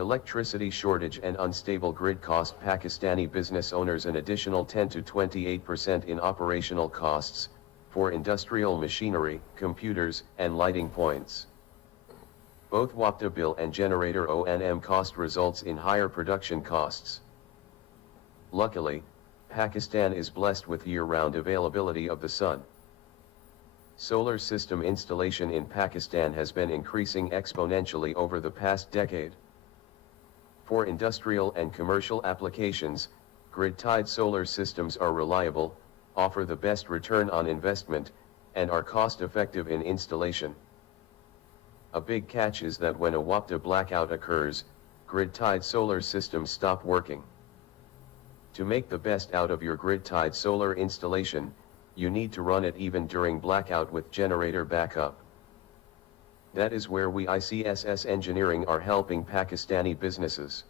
electricity shortage and unstable grid cost Pakistani business owners an additional 10 to 28% in operational costs, for industrial machinery, computers, and lighting points. Both WAPDA bill and Generator O&M cost results in higher production costs. Luckily, Pakistan is blessed with year-round availability of the sun. Solar system installation in Pakistan has been increasing exponentially over the past decade. For industrial and commercial applications, grid-tied solar systems are reliable, offer the best return on investment, and are cost-effective in installation. A big catch is that when a WAPDA blackout occurs, grid-tied solar systems stop working. To make the best out of your grid-tied solar installation, you need to run it even during blackout with generator backup. That is where we ICSS Engineering are helping Pakistani businesses.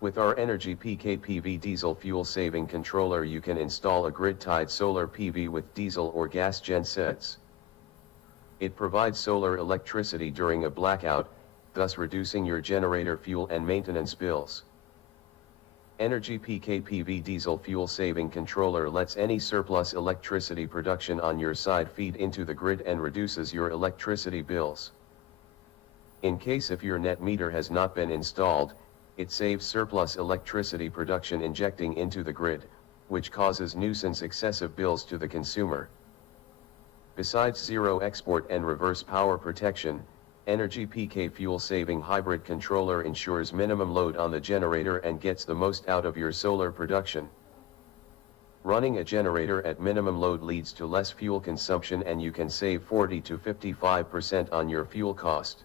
With our EnergyPK PV Diesel fuel saving controller, you can install a grid-tied solar PV with diesel or gas gensets. It provides solar electricity during a blackout, thus reducing your generator fuel and maintenance bills. EnergyPK PV Diesel fuel saving controller lets any surplus electricity production on your side feed into the grid and reduces your electricity bills. In case if your net meter has not been installed, it saves surplus electricity production injecting into the grid, which causes nuisance excessive bills to the consumer. Besides zero export and reverse power protection, EnergyPK fuel-saving hybrid controller ensures minimum load on the generator and gets the most out of your solar production. Running a generator at minimum load leads to less fuel consumption and you can save 40 to 55% on your fuel cost.